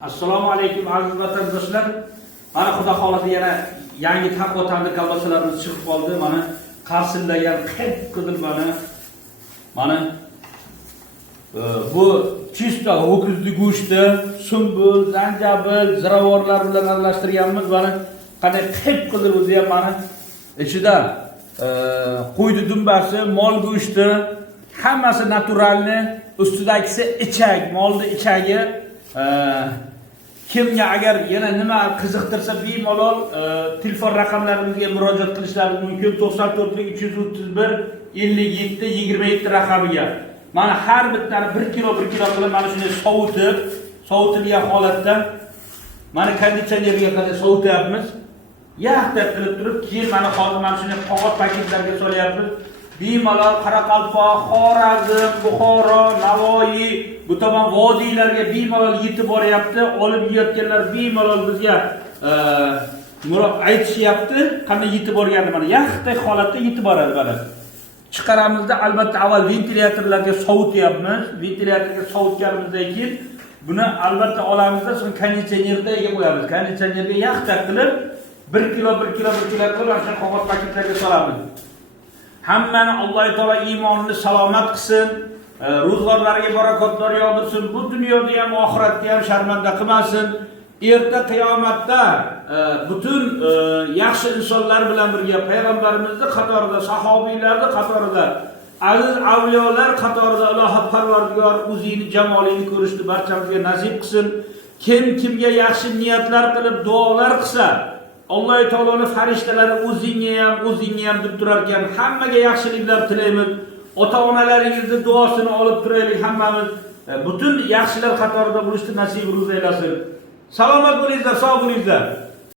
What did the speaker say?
Assalomu alaykum aziz vatandoshlar. Mana xudo xolasi yana yangi taqvo tandir kolbasalarimiz chiqib qoldi. Mana qarsildagan qip-qizil mana bu chista ho'kizni go'shti, sumbul, zanjabil, ziravorlar bilan aralashtirganmiz. Mana qanday qip-qizil o'zi ham mana ichida qo'ydi dumbasi, mol go'shti, hammasi naturalni, ustidagisi ichak, molni ichagi. Kimga agar yana nima qiziqtirsa bemalol telefon raqamlarimizga murojaat qilishlari mumkin. 94 331 57 27 raqamiga. Mana har bittani 1 kilo qilib mana shunday sovutilgan holatda mana konditsionerga qadar sovutyapmiz. Yaxtaq qilib turib, keyin mana hozir mana shunday qog'oz paketlarga solyapmiz. Bemalol Qoraqalpoq, Xorazm, Buxoro, Navoiy, bu tomon vodiylarga bemalol yetib boryapti. Olib yeyotganlar bemalol bizga aytishyapti, qanday yetib borganini. Mana yaxtaq holatda yetib boradi mana. Chiqaramizda albatta avval ventilyatorlarga sovutyapmiz. Ventilyatorga sovutganimizdan keyin buni albatta olamizda, so'ng konditsionerga qo'yamiz. Konditsionerga yaxtaq qilib 1 kilo qilib o'sha qog'oz paketlarga solamiz. Hammani Alloh taolo iymonini salomat qilsin, ro'zg'orlariga barakotlar yog'dirsin, bu dunyoda ham oxiratda ham sharmanda qilmasin. Erta qiyomatda butun yaxshi insonlar bilan birga payg'ambarimizning qatorida, sahobiylarning qatorida, aziz avliyolar qatorida Alloh Parvardigor o'zining jamolini ko'rishni barchamizga nasib qilsin. Kimga yaxshi niyatlar qilib duolar qilsa, Alloh taoloning farishtalari o'zingga ham deb turar ekan. Hammaga yaxshiliklar tilaymiz. Ota-onalaringizning duosini olib turaylik hammamiz. Butun yaxshilar qatorida bo'lishni nasib aylasin. Salomat bo'linglar, sog' bo'linglar.